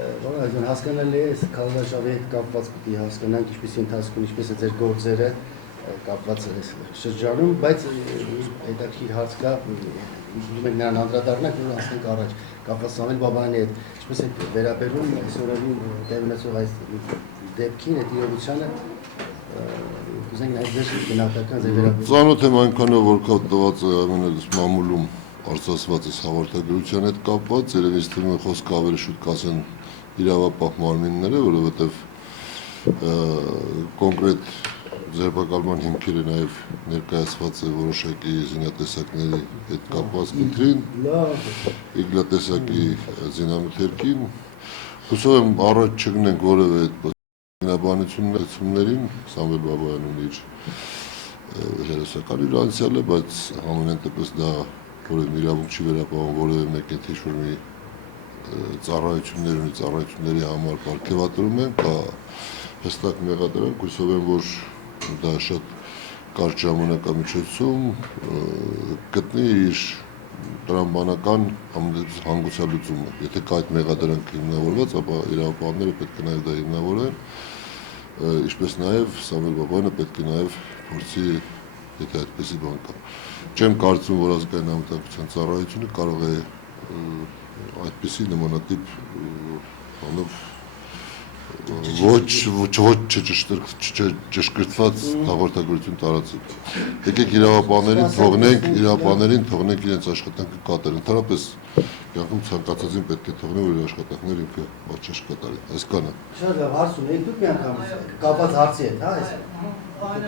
Այժմ հասկանալի է, քարոզարշավի հետ կապված պիտի հասկանանք ինչպես ընթացքում, ինչպես է ձեր գործերը կապված շրջանում, բայց հետաքրքիր հարց կա, ուզում ենք նրան անդրադառնանք, որ անցնենք առաջ, կապված Սամվել Բաբայանի հետ, ինչպես եք վերաբերում այսօրին տեղի ունեցող այս դեպքին, այդ իրողությանը, ուզենք նաև ձեր գնահատական ձեր վերաբերում։ Ծանոթ եմ այնքանով, որքան տված է ամենից մամուլում արձածված այս հաղորդագրության հետ կապված, երևի թվում է խոսքը ավելի շուտ կասեն իրավապահ մարմինները, որովհետև կոնկրետ ձերբակալման հիմքերը նաև ներկայացված է որոշակի զինատեսակների հետ կապված քրին, իգլատեսակի զինամթերքին, հուսով եմ առաջ չգնենք որևէ զինաբանություններին, Սամվել Բաբայանն իր հերոսական իր անցյալ է, բայց ամենայն դեպս դա որևէ իրավունք չի վերապահում որևէ մեկի ինչ-որ մի ծառայություններ ունի, ծառայությունների համար պարգևատրում են, կա հստակ մեղադրանք, հուսով եմ, որ դա շատ կարճ ժամանակամիջոցում գտնի իր տրամաբանական հանգուցալուծումը։ Եթե կա այդ մեղադրանքը հիմնավորված, ապա իրավապահները պետք է նաև դա հիմնավորեն, ինչպես նաև Սամվել Բաբայանը պետք է նաև փորձի, եթե այդպեսի բան կա։ Չեմ կարծում, որ ազգային անվտանգության ծառայությունը կարող է այդպիսի նմանատիպ բանով ոչ ճշգրտված հաղորդագրություն տարածել։ Եկեք իրավապահներին թողնենք իրենց աշխատանքը կատարեն։ Ընդհանրապես կյանքում ցանկացածին պետք է թողնել, որ իր աշխատանքները ինքը ողջաշ կատարի։ Այսքան է։ Շատ լավ, հարց ունեիք դուք մի անգամ կապված հարցի հետ, հա, այս։ Ամեն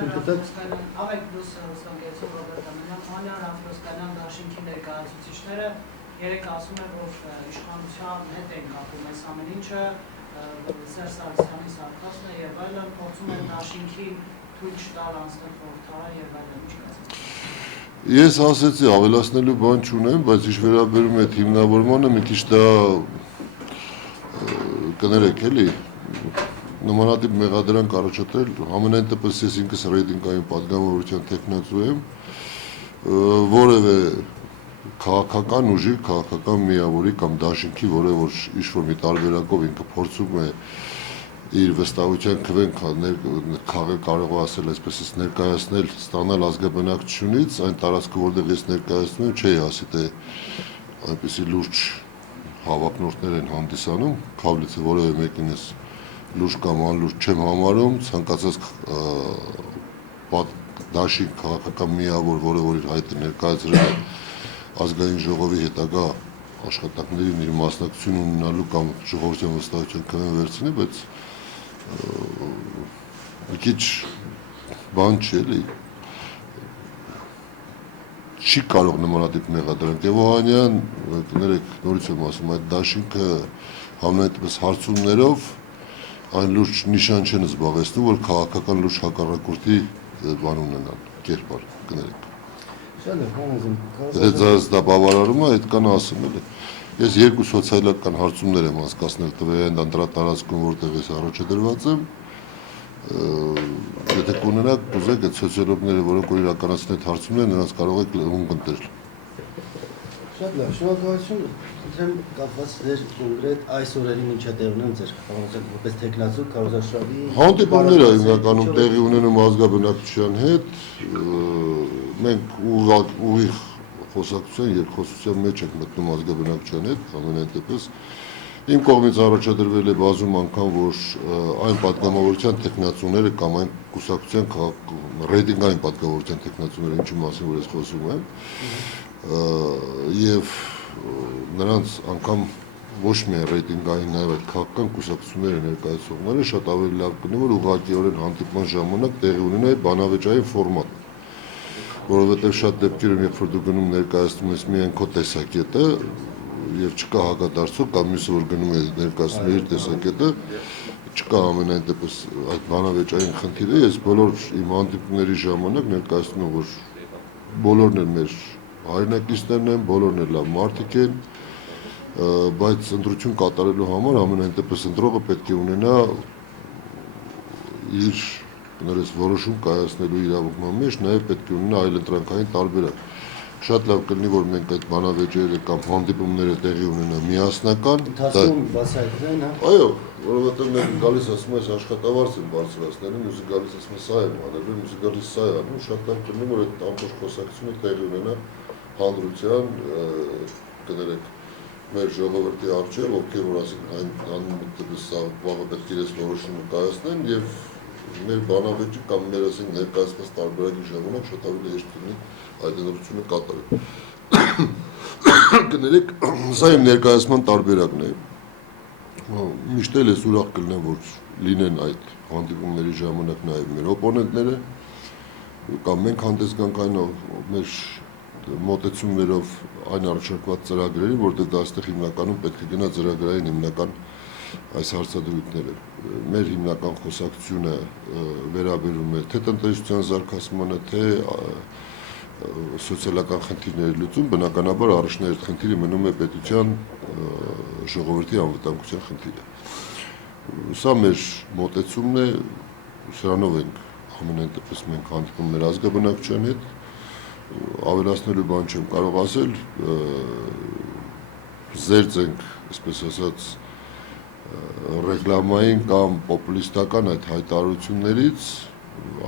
դուս ստանգեցու Ռոբերտ Ամանյան, Ռաֆրոսկանյան դաշինքի ներկայացուցիչները երեք ասում են, որ իշխանության հետ են կապում այս ամեն ինչը, Սերժ Սարգսյանի սարքածն է եւ այլն, փորձում են դաշինքին թույլ չտալ անցնել խորհրդարան եւ այլն, ինչ կասեք։ Ես ասեցի, ավելացնելու բան չունեմ, բայց ինչ վերաբերում է հիմնավորմանը, մի քիչ դա կներեք էլի, նմանատիպ մեղադրանք առաջադրել, ամենայն դեպս ես ինքս ռեյտինգային պատգամավորության տեխնացու եմ, որևէ քաղաքական ուժի, քաղաքական միավորի կամ դաշինքի, որը որ ինչ-որ մի տարբերակով ինքը փորձում է իր վստահության քվեն կարող է ասել, այսպես ներկայացնել, ստանալ ազգաբնակչությունից, այն տարածքը, որտեղ ես ներկայացնում եմ, չէի ասի, թե այնպեսի լուրջ հավակնորդներ են հանդիսանում, քավլիցը որևէ մեկին ես լուրջ կամ անլուրջ չեմ համարում, ցանկացած դաշինք քաղաքական միավոր, որը որ իր հայտը ներկայացրել է ազգային ժողովի հետագա աշխատանքներին իր մասնակցություն ունենալու կամ ժողովրդյան վստահության քվեն վերցնի, բայց մի քիչ բան չի էլի, չի կարող նմանատիպ մեղադրանք եւ Օհանյան, կներեք, նորից եմ ասում, այդ դաշինքը համենայնպես հարցումներով այն լուրջ նիշան չեն զբաղեցնում, որ քաղաքական լուրջ հակառակորդի բան ունենան, կերպար, կներեք։ Եթե դա բավարարում է, այդքան ասում էլ է։ Ես երկու սոցիալական հարցումներ եմ անցկացնել տվյալային անդրատարածքում, որտեղ ես առաջադրված եմ։ Եթե կունենաք, կուզեք այդ սոցիոլոգները, որոնք որ իրականացնեն այդ հարցումները, նրանց կարող եք լրում ընտրել։ Շատ լավ, շնորհակալություն, խնդրեմ կապված ձեր կոնկրետ այս օրերին ինչ է տեղի ունենում ձեր որպես տեխնացու քարոզարշավի հանդիպումները հիմնականում տեղի ունենում ազգաբնակչության հետ, մենք ուղիղ խոսակցության, երկխոսության մեջ ենք մտնում ազգաբնակչության հետ, ամենայն դեպս իմ կողմից առաջադրվել է բազում անգամ, որ այն պատգամավորության տեխնացուները կամ այն կուսակցության ռեյտինգային պատգամավորության տեխնացուները, ինչի մասին որ ես խոսում եմ, եւ նրանց անգամ ոչ միայն ռեյտինգային, նաև այդ քաղաքական կուսակցությունները ներկայացողները շատ ավելի լավ կլինի, որ ուղղակիորեն հանդիպման ժամանակ տեղի ունենա բանավեճային ֆորմատ, որովհետև շատ դեպքերում, երբ որ դու գնում ներկայացնում ես միայն քո տեսակետը եւ չկա հակադարձող կամ մյուսը որ գնում է ներկայացնում իր տեսակետը, չկա ամենայն դեպս այդ բանավեճային խնդիրը, ես բոլոր իմ հանդիպումների ժամանակ ներկայացնում եմ, որ բոլորն են մեր հայրենակիցներն են, բոլորն էլ լավ մարդիկ են, բայց ընտրություն կատարելու համար ամենայն դեպս ընտրողը պետք է ունենա իր որոշում կայացնելու իրավունքման մեջ, նաև պետք է ունենա այլ ընտրանքային տարբերակ։ շատ լավ կլինի, որ մենք այդ բանավեճերը կամ հանդիպումները տեղի ունենան միասնական։ Ընթացքում բացահայտվեն, հա։ Այո, որովհետև մենք գալիս ասում ես աշխատավարձ են բարձրացնելու, մյուսը գալիս ասում է սա եմ անելու, մյուսը գալիս սա է անում, շատ լավ կլինի, որ այդ ամբողջ խոսակցությունը տեղի ունենա հանրության, կներեք, մեր ժողովրդի առջև, ովքեր որ ասենք այն սա վաղը պետք է իրենց որոշումը կայացնեն եւ մեր բանավեճը կամ մեր ասենք ներկայացված տարբերակի ժամանակ շատ ավելի հեշտ կլինի այդ ընտրությունը կատարել։ Կներեք, սա իմ ներկայացման տարբերակն է։ Միշտ էլ ես ուրախ կլինեմ, որ լինեն այդ հանդիպումների ժամանակ նաեւ մեր օպոնենտները կամ մենք հանդես գանք այն մեր մոտեցումներով այն առաջարկված ծրագրերի, որտեղ դա այստեղ հիմնականում պետք է գնա ծրագրային հիմնական այս հարցադրույթները։ Մեր հիմնական խոսակցությունը վերաբերում է թե տնտեսության զարգացմանը, թե սոցիալական խնդիրների լուծում, բնականաբար առաջնահերթ խնդիրը մնում է պետության ժողովրդի անվտանգության խնդիրը։ Սա մեր մոտեցումն է, սրանով ենք ամենայն դեպս մենք հանդիպում մեր ազգաբնակչության հետ, ավելացնելու բան չեմ կարող ասել, զերծ ենք, այսպես ասած, ռեկլամային կամ պոպուլիստական այդ հայտարարություններից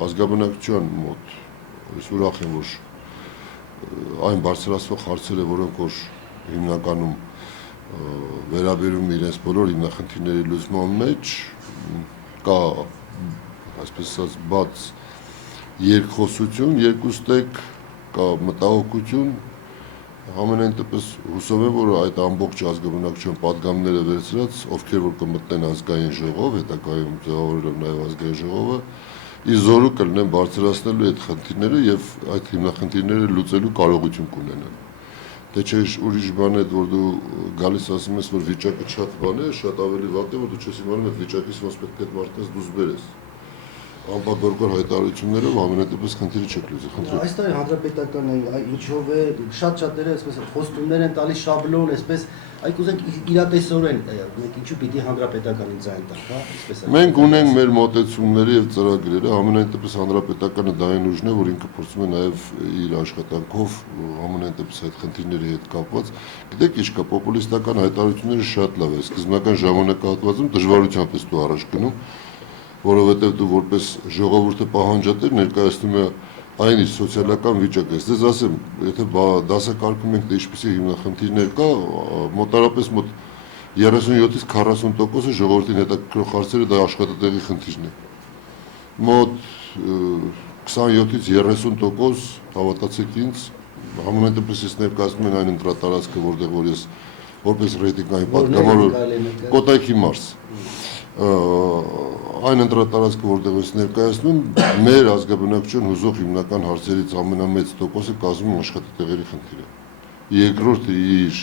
ազգաբնակչության մոտ ես ուրախ եմ, որ այն բարձրացվող հարցերը, որոնք որ հիմնականում վերաբերում իրենց բոլոր հիմնախնդիրների լուծման մեջ կա, այսպես ասած, բաց երկխոսություն, երկուստեք կա մտահոգություն, ամենայն դեպս հուսով եմ, որ այդ ամբողջ ազգաբնակչության պատգամները վերցրած, ովքեր որ կմտնեն ազգային ժողով, հետագայում ձևավորելով նաև ազգային ժողովը, ի զորու կլինեն բարձրացնելու այդ խնդիրները եւ այդ հիմնախնդիրները լուծելու կարողություն կունենան։ Դե չէ ուրիշ բան է, որ դու գալիս ասում ես, որ վիճակը շատ բան է, շատ ավելի վատ է, որ դու չես իմանում այդ վիճակից ոնց պետք է այդ մարդկանց դուրս բերես։ Անպատվորկոր հայտարարություններով ամենատիպս խնդիրը չեք լուծի, խնդրում։ Այս տարի հանրապետական ինչով է շատ-շատերը այսպես խոստումներ են տալիս շաբլոն, այսպես այ կուզենք իրատեսորեն մենք ինչու պիտի հանրապետականին ձայն տանք, հա, այսպես։ Մենք ունենք մեր մոտեցումները եւ ծրագրերը, ամենայնտեպս հանրապետականը դա այն ուժն է, որ ինքը փորձում է նաեւ իր աշխատանքով ամենայնտեպս այդ խնդիրների հետ կապված, գիտեք ինչ կա, պոպուլիստական հայտարարությունները շատ լավ է, սկզբնական ժամանակահատվածում դժվարությամբ ես դու առաջ գնում, որովհետեւ դու որպես ժողովուրդը պահանջատեր ներկայացնում է այն իր սոցիալական վիճակը։ Ես դες ասեմ, եթե դասակարգում ենք դե ինչպիսի հիմնախնդիրներ կա, մոտարապես մոտ 37-ից 40%-ը ժողովրդին հետաքրքրող հարցերը դա աշխատատեղի խնդիրն է։ Մոտ 27-ից 30% հավատացեք ինձ, համենայնդեպս ես ներկայացնում եմ այն ընտրատարածքը, որտեղ որ ես որպես ռեյտինգային պատգամավոր Կոտայքի մարզ այն ընտրատարածքը, որտեղ ես ներկայացնում, մեր ազգաբնակչություն հուզող հիմնական հարցերից ամենամեծ տոկոսը կազմում է աշխատատեղերի խնդիրը։ Երկրորդը իր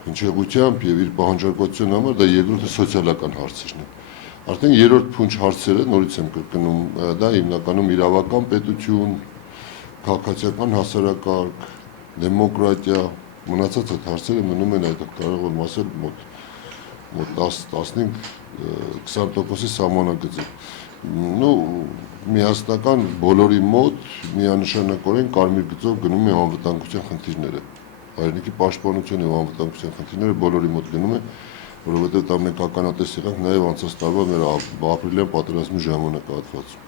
հնչեղությամբ եւ իր պահանջարկության համար դա երկրորդը սոցիալական հարցերն են։ Արդեն երրորդ փունջ հարցերը, նորից եմ կրկնում, դա հիմնականում իրավական պետություն, քաղաքացիական հասարակարգ, դեմոկրատիա, մնացած այդ հարցերը մնում են այդ կարող եմ ասել մոտ 10-15-20%-ի սահմանագծի։ Ну, միասնական բոլորի մոտ միանշանակորեն կարմիր գծով գնում է անվտանգության խնդիրները։ Հայրենիքի պաշտպանության եւ անվտանգության խնդիրները բոլորի մոտ լինում է, որովհետեւ դա մենք ականատես եղանք նաեւ անցած տարվա մեր ապրիլյան պատերազմի ժամանակահատվածում։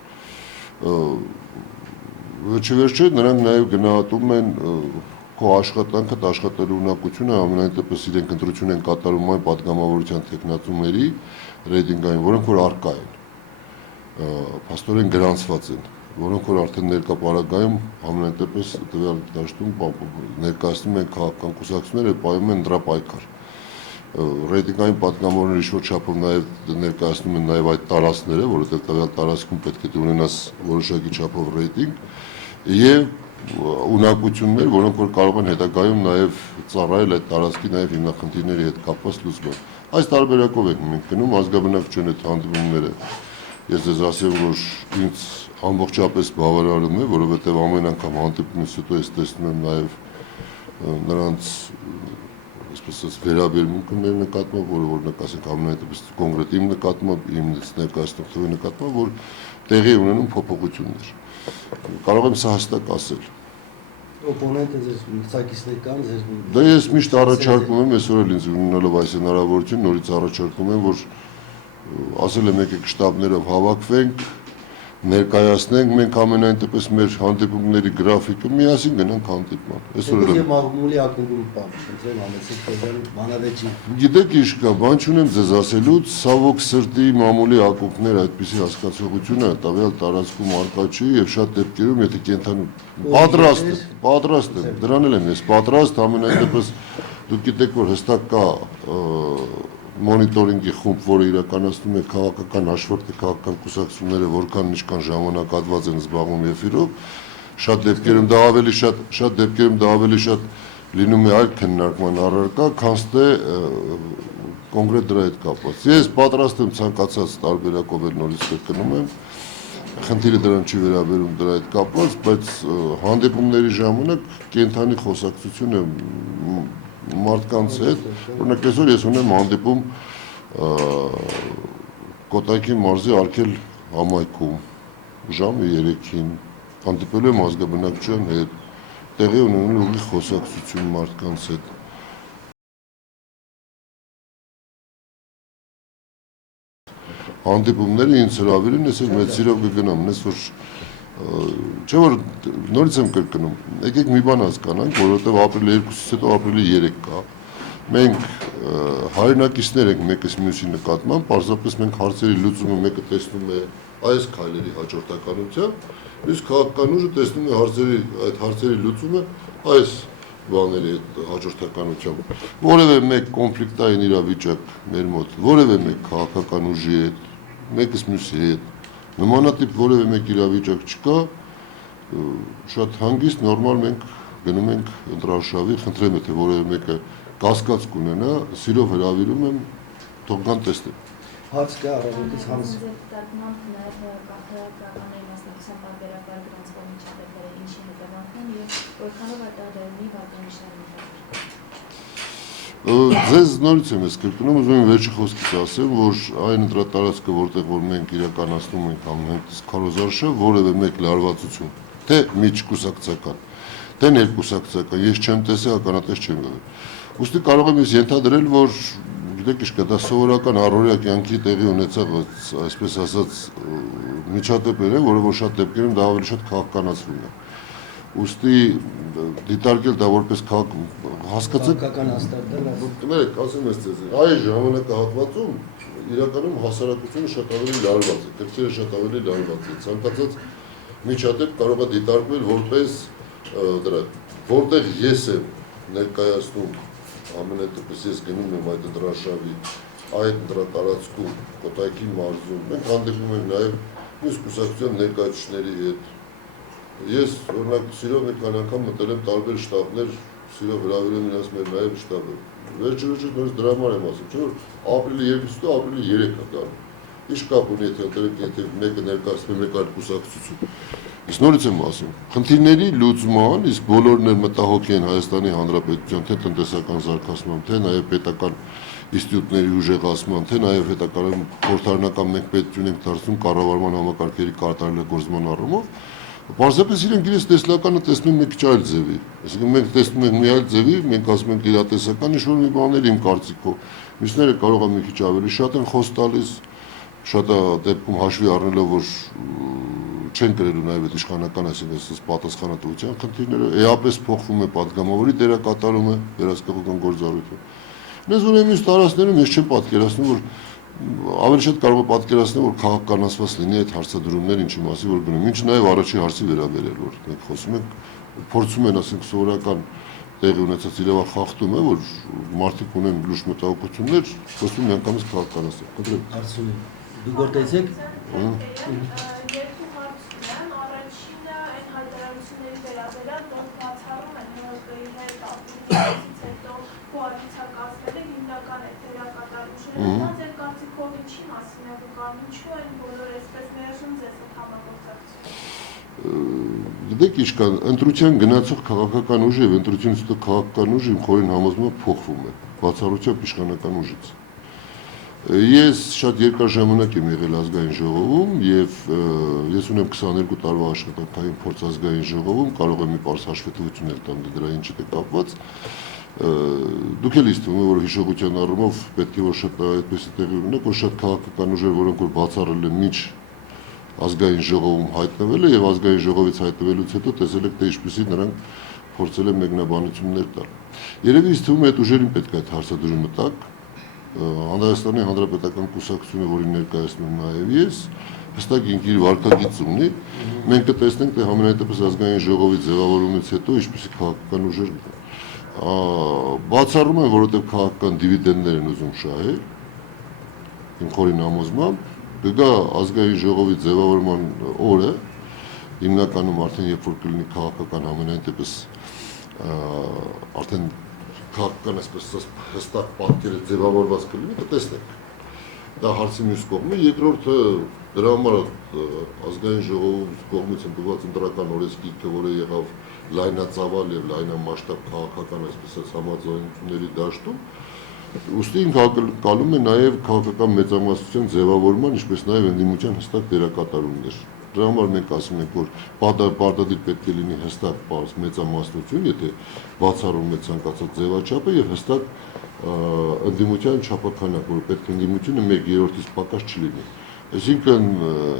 Վերջիվերջո նրանք նաեւ գնահատում են քո աշխատանքը, աշխատելու ունակությունը, ամենայնտեպս իրենք ընտրություն են կատարում այն պատգամավորության տեխնատուների ռեյտինգային, որոնք որ առկա են, փաստորեն գրանցված են, որոնք որ արդեն ներկա պարագայում ամենայնտեպս տվյալ դաշտում ներկայացնում են քաղաքական կուսակցությունները, պայում են դրա պայքար։ Ռեյտինգային պատգամավորները ինչ-որ չափով նաև ներկայացնում են նաև այդ տարածքները, որովհետև տվյալ տարածքում պետք է ունենաս որոշակի չափով ռեյտինգ եւ ունակություններ, որոնք որ կարող են հետագայում նաև ծառայել այդ տարածքի նաև հիմնախնդիրների հետ կապված լուծման։ Այս տարբերակով ենք մենք գնում ազգաբնակչության հետ հանդիպումները։ Ես ձեզ ասեմ, որ ինձ ամբողջապես բավարարում է, որովհետև ամեն անգամ հանդիպումից հետո ես տեսնում եմ նաև նրանց այսպես ասած վերաբերմունքների նկատմամբ, որը որ նկատենք ամենայնտեպս կոնկրետ իմ նկատմամբ, իմ ներկայացնողի նկատմամբ, որ տեղի ունենում փոփոխություններ։ Կարող եմ սա հստակ ասել։ օպոնենտը ձեր մրցակիցներ կան, ձեր Դա ես միշտ առաջարկում եմ, այսօր էլ ինձ ունենալով այս հնարավորություն նորից առաջարկում եմ, որ ասել եմ եկեք շտաբներով հավաքվենք, ներկայացնենք, մենք ամենայն դեպս մեր հանդիպումների գրաֆիկը միասին գնանք հանդիպման։ Այսօր էլ Եվ մամուլի ակումբում բան, ընտրեմ ամեցիկ Տերյան բանավեճի։ Գիտեք ինչ կա, բան չունեմ ձեզ ասելուց, ցավոք սրտի մամուլի ակումբներ այդպիսի հասկացողությունը տվյալ տարածքում արկա չի եւ շատ դեպքերում եթե կենթանի պատրաստ եմ, դրան էլ եմ ես պատրաստ, ամենայն դեպս դուք գիտեք որ հստակ կա մոնիտորինգի խումբ, որը իրականացնում է քաղաքական հաշվարկը, քաղաքական կուսակցությունները որքան ինչքան ժամանակ հատված են զբաղվում եֆիրով, շատ դեպքերում դա ավելի շատ լինում է այլ քննարկման առարկա, քան թե կոնկրետ դրա հետ կապված։ Ես պատրաստ եմ ցանկացած տարբերակով էլ նորից կրկնում եմ, խնդիրը դրան չի վերաբերում դրա հետ կապված, բայց հանդիպումների ժամանակ կենթանի խոսակցությունը մարդկանց հետ, օրինակ այսօր ես ունեմ հանդիպում Կոտայքի մարզի Արգել համայնքում ժամը 3-ին հանդիպել եմ ազգաբնակչության հետ, տեղի ունենում ուղիղ խոսակցություն մարդկանց հետ։ Հանդիպումները ինձ հրավիրեն, ես մեծ սիրով կգնամ, որ չէ որ նորից եմ կրկնում, եկեք մի բան հասկանանք, որովհետև ապրիլի 2-ից հետո ապրիլի 3 կա։ Մենք հայրենակիցներ ենք մեկս մյուսի նկատմամբ, պարզապես մենք հարցերի լուծումը մեկը տեսնում է այս քայլերի հաջորդականությամբ, իսկ քաղաքական ուժը տեսնում է այդ հարցերի լուծումը այս բաների հետ հաջորդականությամբ։ Որևէ մեկ կոնֆլիկտային իրավիճակ մեր մոտ, որևէ մեկ քաղաքական ուժի հետ, մեկս մյուսի հետ նմանատիպ որևէ մեկ իրավիճակ չկա, շատ հանգիստ նորմալ մենք գնում ենք ընտրարշավի, խնդրեմ եթե որևէ մեկը կասկած կունենա, սիրով հրավիրում եմ, թող գան տեսնեն։ Հարց կա առավոտից հանց։ Ձեզ նորից եմ ես կրկնում, ուզում եմ վերջի խոսքից ասեմ, որ այն ընտրատարածքը, որտեղ որ մենք իրականացնում ենք ամենից քարոզարշավ, որևէ մեկ լարվածություն, թե միջկուսակցական, թե ներկուսակցական, ես չեմ տեսել, ականատես չեմ եղել։ Ուստի կարող եմ ես ենթադրել, որ գիտեք ինչ կա, դա սովորական առօրյա կյանքի տեղի ունեցած, այսպես ասած, միջադեպեր են, որը որ շատ դեպքերում դա ավելի շատ քաղաքականացվում է։ Ուստի դիտարկել դա որպես հասկացեք, քաղաքական հաստատել, կներեք, ասեմ ես ձեզ, այս ժամանակահատվածում իրականում հասարակությունը շատ ավելի լարված է, դեպքերը շատ ավելի լարված է, ցանկացած միջադեպ կարող է դիտարկվել որպես դրա, որտեղ ես եմ ներկայացնում ամենատեպս ես գնում եմ այդ ընտրարշավի այդ ընտրատարածքում Կոտայքի մարզում, մենք հանդիպում ենք նաև մյուս կուսակցության ներկայացուցիչների հետ։ Ես օրինակ սիրով եկան անգամ մտել եմ տարբեր շտաբներ, սիրով հրավիրում իրաց մեր նաև շտաբը։ Վերջը նորից դրա համար եմ ասում, չէ՞ որ ապրիլի 2-ից ապրիլի 3-ը դառնում։ Ինչ կապ ունի եթե ընտրեք, եթե մեկը ներկայացնում մեկ այլ կուսակցություն։ Իսկ նորից եմ ասում, խնդիրների լուծման, իսկ բոլորն էլ մտահոգ են Հայաստանի Հանրապետության թե տնտեսական զարգացման, թե նաև պետական ինստիտուտների ուժեղացման, թե նաև հետագայում խորհրդարանական մենք պետություն ենք դարձնում կառավարման համակարգերի կատարելագործման առումով, պարզապես իրենք իրենց տեսլականը տեսնում են մի քիչ այլ ձևի։ Այսինքն մենք տեսնում ենք մի այլ ձևի, մենք ասում ենք իրատեսական ինչ-որ մի բաներ իմ կարծիքով։ Մյուսները կարող է մի քիչ ավելի շատ են խոս տալիս, շատ դեպքում հաշվի առնելով, որ չեն կրելու նաև այդ իշխանական, այսինքն պատասխանատվության խնդիրները, էապես փոխվում է պատգամավորի դերակատարումը վերահսկողական գործառույթը։ Ես ունեմ մյուս տարածքներում ես չեմ պատկերացնում, որ ավելի շատ կարող է պատկերացնել, որ քաղաքականացված լինի այդ հարցադրումները, ինչի մասի որ գնում։ Ինչ նաև առաջի հարցի վերաբերել, որ մենք խոսում ենք, փորձում են, ասենք, սովորական տեղի ունեցած իրավախախտում է, որ մարդիկ ունեն լուրջ մտահոգություններ, խոսում միանգամից քաղաքականացնել։ Խնդրեմ։ հարց ունեմ։ Դուք որտե՞ղ եք։ Առաջինը այն հայտարարությունների վերաբերյալ, որ բացառում են ՀՀԿ-ի հետ հետո կոալիցիա կազմելը հիմնական է դերակատարությունը։ Դա ձեր կարծիքով ինչի մասին է վկայում, ինչու են բոլորը այսպես ներշում ձեզ հետ համագործակցում։ Գիտեք ինչ կա, ընտրության գնացող քաղաքական ուժը եւ ընտրությունից հետո քաղաքական ուժը իմ խորին համոզմամբ փոխվում է, բացառությամբ իշխանական ուժից։ Ես շատ երկար ժամանակ եմ եղել ազգային ժողովում եւ ես ունեմ 22 տարվա աշխատանքային փորձ ազգային ժողովում, կարող եմ մի պարզ հաշվետվություն տամ դրա ինչ է կապված։ Դուք էլ իստում եք, որ հիշողության առումով պետք է որ շատ այդպես տեղի ունենա, որ շատ քաղաքական ուժեր, որոնք որ բացառել են միջ ազգային ժողովում հայտնվել է եւ ազգային ժողովից հայտնվելուց հետո տեսել եք թե ինչպեսի նրանք փորձել են մեկնաբանություններ տալ։ Երևի ինձ թվում է այդ ուժերին պետք է այդ հարցադրումը տակ։ Հայաստանի Հանրապետական կուսակցությունը, որին ներկայացնում նաև ես, հստակ ինքնին վարկագիծ ունի, մենք կտեսնենք, թե համենայնդեպս ազգային ժողովի ձևավորումից հետո ինչպիսի քաղաքական ուժեր բացառում են, որովհետև քաղաքական դիվիդենդներ են ուզում շահել, իմ խորին համոզմամբ, կգա ազգային ժողովի ձևավորման օրը, հիմնականում արդեն երբ որ կլինի քաղաքական համենայնդեպս արդեն քաղաքական այսպես հստակ պատկերը ձևավորված կլինի, կտեսնենք։ Դա հարցի մյուս կողմը, երկրորդը դրա համար ազգային ժողովի կողմից ընդունված ընտրական օրենսգիրքը, որը եղավ լայնածավալ եւ լայնամասշտաբ քաղաքական այսպես համաձայնությունների դաշտում, ուստի ինքնակալում է նաեւ քաղաքական մեծամասնության ձևավորման, ինչպես նաեւ ընդդիմության հստակ դերակատարումներ։ Դրա համար մենք ասում ենք, որ պարտադիր պետք է լինի հստակ պարզ մեծամասնություն, եթե բացառում է ցանկացած ձևաչափը եւ հստակ ընդդիմության չափականակ, որ պետք է ընդդիմությունը 1/3-ից պակաս չլինի։ Այսինքն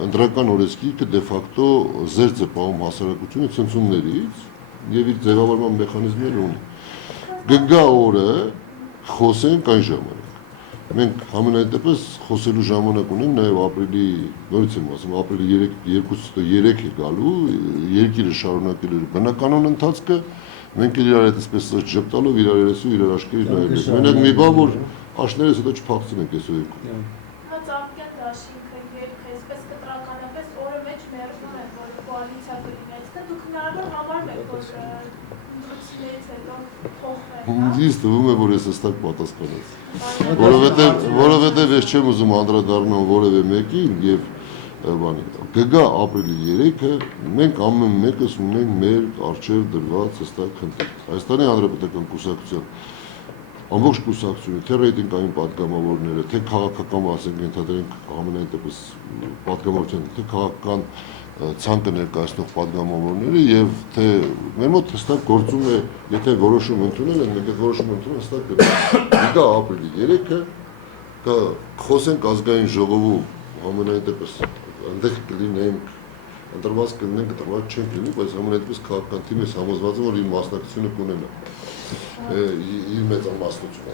ընտրական օրենսգիրքը դե ֆակտո զերծ է պահում հասարակությունը ցնցումներից եւ իր ձևավորման մեխանիզմներ ունի։ Գգա օրը խոսենք այն ժամանակ։ Մենք համենայնդեպս խոսելու ժամանակ ունենք նաև ապրիլի, նորից եմ ասում, ապրիլի 2-3 է գալու, երկիրը շարունակելու բնականon ընթացքը, մենք իրար հետ այսպես ժպտալով իրար երեսու իրար աչքերի նայելով։ Մենակ մի բան, որ աշներս հետո չփախցնենք այս երկու։ Հացարքյան դաշինքը երբ այսպես կտրականապես օրը մեջ մերժում են, որ կոալիցիա կլինի, այստեղ դուք հնարավոր համարում եք, որ ընտրություններից հետո փոխվեն։ Ինձ թվում է, որ ես հստակ պատասխանեցի։ Որովհետև ես չեմ ուզում անդրադառնալ որևէ մեկին եւ բանի։ Կգա ապրիլի 3-ը, մենք ամեն մեկս ունենք մեր արժեվ դրված հստակ խնդիր։ Հայաստանի Հանրապետական կուսակցության ամբողջ կուսակցությունը, թե ռեյտինգային պատգամավորները, թե քաղաքական ասենք ենթադրենք ամենայնտեպս պատգամավորության, թե քաղաքական ցանկը ներկայացնող պատգամավորները եւ թե մեր մոտ հստակ գործում է, եթե որոշում ընդունել են, մենք այդ որոշումը ընդունել հստակ կգա ապրիլի 3-ը, կխոսենք ազգային ժողովում ամենայնտեպս այնտեղ կլինենք, ընտրված կլինենք, ընտրված չենք լինի, բայց ամենայնտեպս քաղաքական թիմը համոզված է, որ իր մասնակցությունը կունենա։ Իր մեծամասնությունը։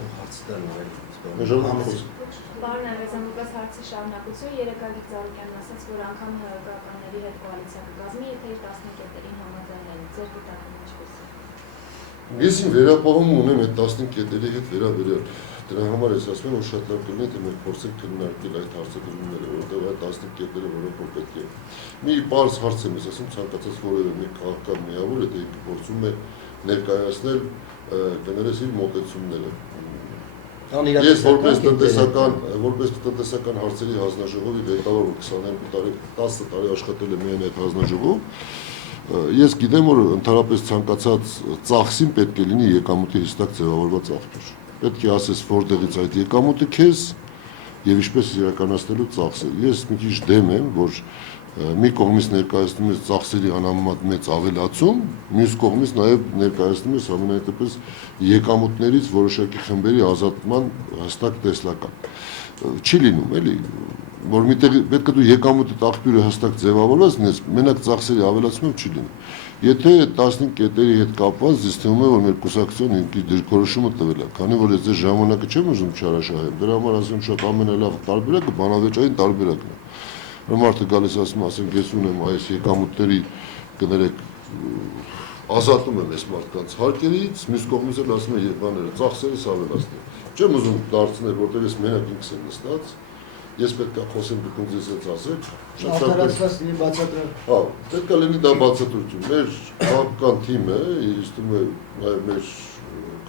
Պարոն Ալեքսանդրովս հարցի շարունակություն Երեգագիկ Ծառուկյանն ասաց, որ անգամ ՀՀԿ-ականների հետ կոալիցիա կկազմի, եթե իր 15 կետերին համաձայնեն, ձեր դիտակն ինչպես է։ Ես իմ վերապահում ունեմ այդ 15 կետերի հետ վերաբերյալ։ Դրա համար ես ասում եմ, որ շատ լավ կլինի, թե մենք փորձենք քննարկել այդ հարցադրումները, որովհետև այդ 15 կետերը, որոնք որ պետք է։ Մի բարձ հարց եմ ասում, ցանկացած որևէ մի քաղաքական միավոր, եթե ինքը փորձում է ներկայացնել կներես իր մոտեցումները։ Ես որպես տնտեսական հարցերի հանձնաժողովի ղեկավար 22 տարի, 10 տարի աշխատել եմ միայն այդ հանձնաժողովում, ես գիտեմ, որ ընդհանրապես ցանկացած ծախսին պետք է լինի եկամուտի հստակ ձևավորված աղբյուր։ Պետք է ասես որտեղից այդ եկամուտը քեզ եւ ինչպես իրականացնելու ծախսեր։ Ես մի քիչ դեմ եմ, որ մի կողմից ներկայացնում ես ծախսերի անհամեմատ մեծ ավելացում, մյուս կողմից նաև ներկայացնում ես ամենայնտեպս եկամուտներից որոշակի խմբերի ազատման հստակ տեսլական։ Չի լինում, էլի, որ միտեղ պետք է դու եկամուտի աղբյուրը հստակ ձևավորես, մենակ ծախսերի ավելացումով չի լինում։ Եթե 15 կետերի հետ կապված ինձ թվում է, որ մեր կուսակցությունը ինքի դիրքորոշումը տվել է, քանի որ ես ձեր ժամանակը չեմ ուզում չարաշահեմ, դրա համար ասում շատ ամենալավ տարբերակը բանավեճային տարբերակն է։ Մարդը գալիս ասում, ասենք ես ունեմ այս եկամուտների կներեք ազատում եմ այս մարդկանց հարկերից, մյուս կողմից էլ ասում է բաները ծախսերից ավելացնել։ Չեմ ուզում դարձնել, որտեղ ես մենակ ինքս եմ նստած, ես պետք է խոսեմ դուք ինձ հետ ասեք, Արտարացված լինի բացատրել։ Հա, պետք է լինի դա բացատրություն։ Մեր քաղաքական թիմը, ես թվում է նաև մեր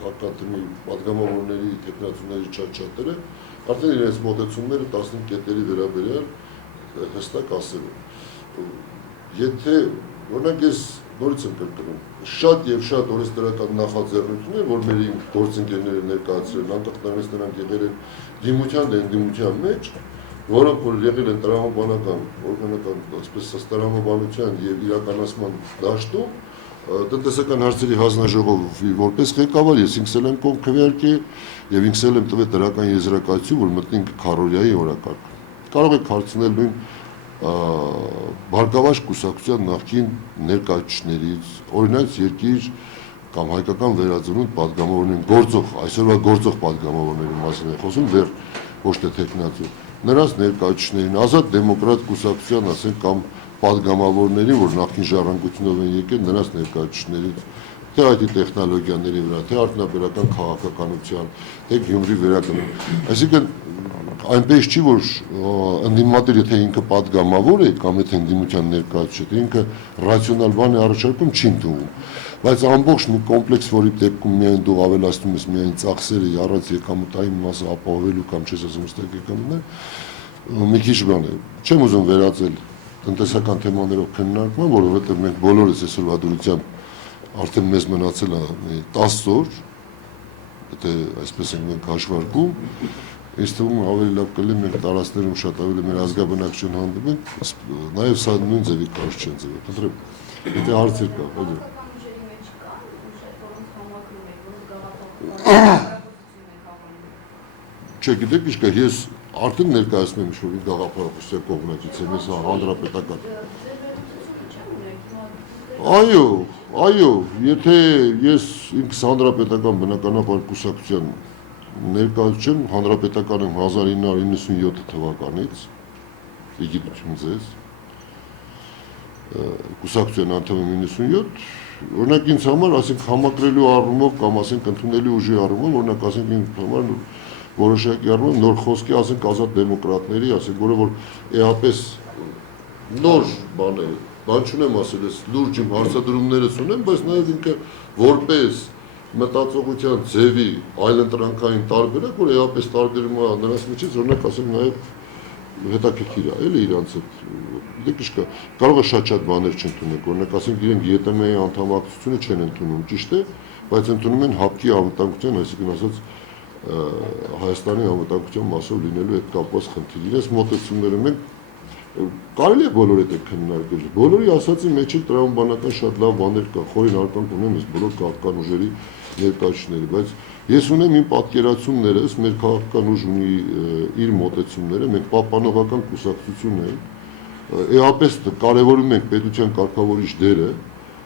քաղաքական թիմի պատգամավորների, տեխնացուների չաթերը արդեն իրենց մոտեցումները 15 կետերի վերաբերյալ հստակ ասել եմ։ Եթե օրինակ ես նորից եմ կրկնում, շատ եւ շատ օրենսդրական նախաձեռնություններ, որ մեր գործընկերները ներկայացրել են, անկախ նրանից նրանք եղել են դիմության դեն դիմության մեջ, որոնք որ եղել են տրամաբանական, օրգանական, այսպես տրամաբանության եւ իրականացման դաշտում, տնտեսական հարցերի հանձնաժողովի որպես ղեկավար ես ինքս եմ կողմ քվեարկի եւ ինքս եմ տվել դրական եզրակացություն, որ մտնենք քարորիայի օրակարգ։ Կարող եք հարցնել նույն բարգավաճ կուսակցության նախկին ներկայացուցիչներից, օրինակ երկիր կամ հայկական վերածնունդ падգամավորներին գործող, այսօրվա գործող падգամավորների մասին է խոսում, դեռ ոչ թե տեխնացու, նրանց ներկայացուցիչներին, ազատ դեմոկրատ կուսակցության, ասենք, կամ падգամավորներին, որ նախկին ժառանգությունով են եկել, նրանց ներկայացուցիչներից, թե IT տեխնոլոգիաների վրա, թե արդյունաբերական քաղաքականության, թե Գյումրի վերականգնման։ Այսինքն այնպես չի, որ ընդդիմադիրը թե ինքը падգամավոր է կամ եթե ընդդիմության ներկայացուցիչ, թե ինքը ռացիոնալ բան է առաջարկում, չի ընդունվում։ Բայց ամբողջ մի կոմպլեքս, որի դեպքում միայն դու ավելացնում ես միայն ծախսերը առանց եկամուտային մասը ապահովելու կամ չես ասում ստեղ եկամուտներ, մի քիչ բան է։ Չեմ ուզում վերածել տնտեսական թեմաներով քննարկման, որովհետև մենք բոլորս այսօրվա դրությամբ արդեն մեզ մնացել է 10 օր, եթե այսպես ենք մենք հաշվարկում, ինձ թվում ավելի լավ կլինի մենք տարածքներում շատ ավելի մեր ազգաբնակչություն հանդիպենք, նաև սա նույն ձևի կարճ չեն ձևը, խնդրեմ, եթե հարցեր կա, այո։ Չէ, գիտեք ինչ կա, ես արդեն ներկայացնում եմ ինչ-որ գաղափարախոսության կողմնակից եմ, ես հանրապետական։ Այո, եթե ես ինքս հանրապետական բնականաբար կուսակցության ներկայացուցիչ եմ, հանրապետական եմ 1997 թվականից, իգիտություն ձեզ, կուսակցության անդամ եմ 97, օրինակ ինձ համար, ասենք համակրելու առումով կամ ասենք ընդունելի ուժի առումով, օրինակ ասենք ինձ համար որոշակի առումով նոր խոսքի, ասենք ազատ դեմոկրատների, ասենք որը որ էապես նոր բան է, բան չունեմ ասել, ես լուրջ իմ հարցադրումներս ունեմ, բայց նաև ինքը որպես մտածողության ձևի այլընտրանքային տարբերակ, որ էապես տարբերում է նրանց միջից, օրինակ ասեմ նաև հետաքրքիր է, էլի իրանց հետ, դեք ինչ կա, կարող է շատ բաներ չընդունենք, օրինակ ասենք իրենք ԵՏՄ-ի անդամակցությունը չեն ընդունում, ճիշտ է, բայց ընդունում են ՀԱՊԿ-ի անվտանգության, այսինքն ասած Հայաստանի անվտանգության մասով լինելու հետ կապված խնդիր։ Իրենց մոտեցումները մենք կարելի է բոլոր հետ քննարկել։ Բոլորի ասածի մեջ էլ տրամաբանական շատ լավ բաներ կա, խորին արգանք ունեմ ես բոլոր քաղաքական ուժերի ներկայացուցիչների, բայց ես ունեմ իմ պատկերացումներս, մեր քաղաքական ուժ ունի իր մոտեցումները, մենք պահպանողական կուսակցություն ենք, էապես կարևորում ենք պետության կարգավորիչ դերը,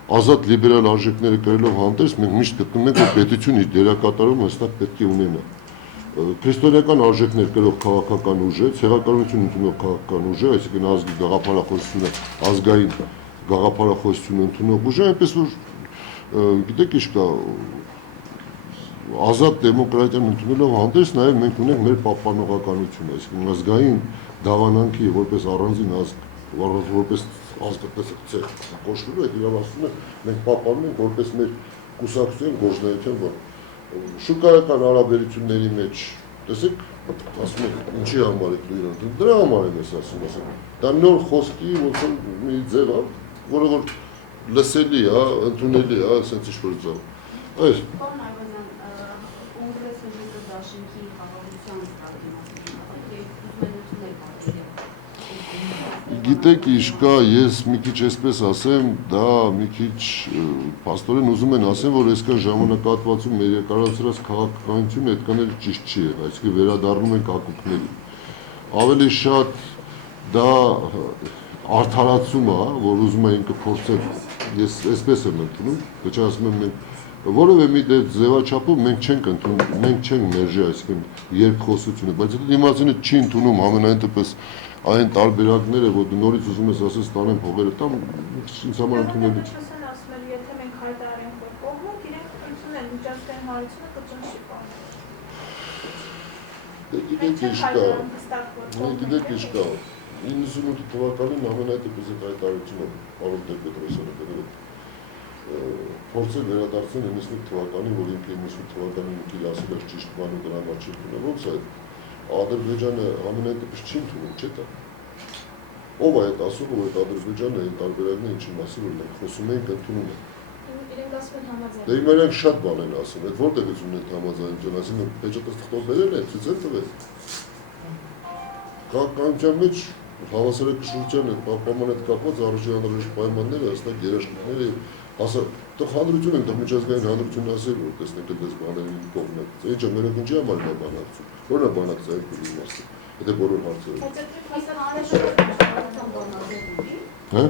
ազատ լիբերալ արժեքները կրելով հանդերձ մենք միշտ գտնում ենք, որ պետությունը իր դերակատարումը հստակ պետք է ունենա։ Քրիստոնեական արժեքներ կրող քաղաքական ուժ է, ցեղականություն ընդունող քաղաքական ուժ է, այսինքն ազգի գաղափարախոսությունը, ազգային գաղափարախոսություն ընդունող ուժ է, այնպես որ գիտեք ինչ կա, ազատ դեմոկրատիան ընդունելով հանդերձ նաև մենք ունենք մեր պահպանողականությունը, այսինքն ազգային դավանանքի որպես առանձին ազգ, որպես ազգատնտեսական կոչվելու այդ իրավասությունը մենք պահպանում ենք որպես մեր կուսակցության գործունեության բան։ Շուկայական հարաբերությունների մեջ, տեսեք, ասում եք, ինչի համար եք դու իրան, դրա համար եմ ես ասում, դա նոր խոսքի ոնց մի ձև է, որը որ լսելի է, ընդունելի է, ասենց ինչ-որ ձև։ Այս Պարոն Այվազյան, կոնգրեսը ԵԿ դաշինքի խաղաղության ստարտի Գիտեք ինչ կա, ես մի քիչ այսպես ասեմ, դա մի քիչ փաստորեն ուզում են ասեն, որ այսքան ժամանակահատվածում մեր երկարացրած քաղաքականությունը այդքան էլ ճիշտ չի եղել, այսինքն վերադառնում ենք ակունքներին։ Ավելի շատ դա արդարացում է, որ ուզում է ինքը փորձել, ես այսպես եմ ընդունում, ոչ ասում եմ մենք որևէ մի ձևաչափով մենք չենք ընդունում, մենք չենք մերժի, այսինքն երկխոսությունը, բայց եթե դիմացինը չի ընդունում ամենայն դեպս այն տարբերակները, որ դու նորից ուզում ես ասես տանեմ փողերը տամ, ինձ համար ընդունելի չէ։ Եթե մենք հայտարարենք, որ կողմում իրենք ընդունել միջազգային հարությունը կճնշի բանը։ Գիտեք ինչ կա, 98 թվականին ամենայդեպս այդ հայտարարությունը պարոն Տեր-Պետրոսյանը կրել փորձել վերադարձնել 95 թվականին, որ ինքը 98 թվականին ինքը ասել էր ճիշտ բան ու դրա համար չի ընդունել, ոնց է Ադրբեջանը ամենայդեպս չի ընդունում, չէ՞ դա։ Ով է այդ ասում, որ այդ Ադրբեջանը այն տարբերակն է, ինչի մասին որ մենք խոսում ենք, ընդունում ենք։ Իրենք ասում են համաձայն։ Դե իրանք շատ բան են ասում, այդ որտեղից ունեն համաձայնություն, ասում պեջատը թղթով բերել է, ցույց են տվել։ Կայության մեջ հավասարակշռության հետ պայմաններ հետ կապված առաջի անհրաժեշտ պայմանները հստակ երաշխիքները ասա դու հանրություն են, դու միջազգային հանրություն ասել, որ տեսնեք դες բաներին կողմնակից։ Ինչը մեր ընկճի համար է բանակցում։ Որն է բանակցային փուլի մասը։ Դա բոլոր հարցերը։ Հա?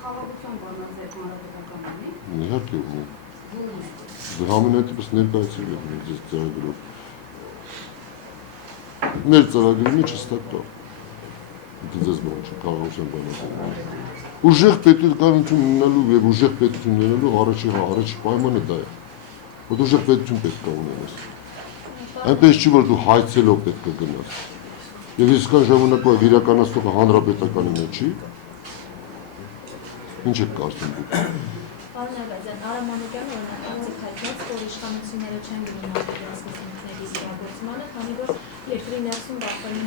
Խաղաղության բանաձև մանրամասնական ունի։ Իհարկե ունի։ Դու համենայնպես ներկայացրել ես ձեզ ծրագրով։ Մեր ծրագրի մեջ հստակ կա։ Դες բան չէ, խաղաղության բանաձև։ Ուժեղ պետականություն ունենալու եւ ուժեղ պետություն ունենալու առաջի պայմանը դա է։ Որ ուժեղ պետություն պետք է ունենաս։ Այնպես չի որ դու հայցելով պետք է գնաս։ Եվ իսկական ժամանակով իրականացնողը հանրապետականի մեջ չի։ Ինչ եք կարծում դուք։ Պարոն Ալազյան, Արա Մանուկյանը օրինակ անձը հայտնեց, որ իշխանությունները չեն գնում արտադրասկությունների իրագործմանը, քանի որ երկրի ներսում բախվելու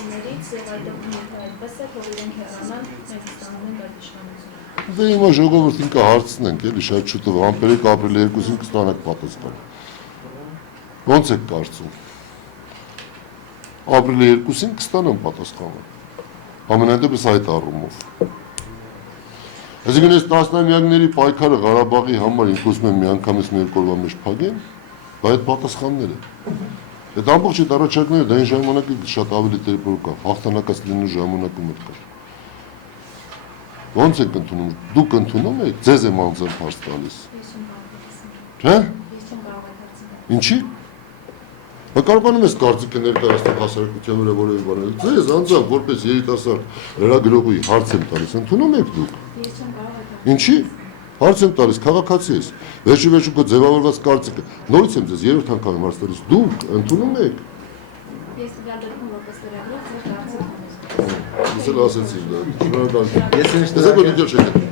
ներդրումներից եւ այդ դեպքում այդպես է, որ իրենք հեռանան Մեծստանում են այդ իշխանությունը։ Դե հիմա ժողովրդին կհարցնենք, էլի շատ շուտով ամպերեք ապրիլի 2-ին կստանաք պատասխան։ Ոնց եք կարծում։ Ապրիլի 2-ին կստանան պատասխանը։ Ամենայնտեպս այդ առումով։ Այսինքն այս տասնամյակների պայքարը Ղարաբաղի համար ինձ ուզում եմ միանգամից մի երկու օրվա մեջ փակեն, բայց այդ պատասխանները։ Այդ ամբողջ այդ առաջարկները դա այն ժամանակից շատ ավելի տերպոր կա, հաղթանակած լինելու ժամանակում էր կար։ Ոնց եք ընդունում, դուք ընդունում եք, ձեզ եմ անձամբ հարց տալիս։ Հա? Ինչի՞։ Բայց կարողանում ես կարծիքը ներկայացնել հասարակության վրա որևէ բան։ Ձեզ անձամբ որպես երիտասարդ լրագրողի հարց եմ տալիս, ընդունում եք դուք։ Ինչի՞։ Հարց եմ տալիս, քաղաքացի ես։ Վերջի քո ձևավորված կարծիքը։ Նորից եմ ձեզ երրորդ անգամ եմ հարց տալիս, դուք ընդունում եք։ Ես դարձնում որպես լրագրող ձեր կարծիքն եմ։ Ես էլ ասեցի դա։ Շնորհակալ եմ։ Ես Տեսեք որ դիքեր չեք։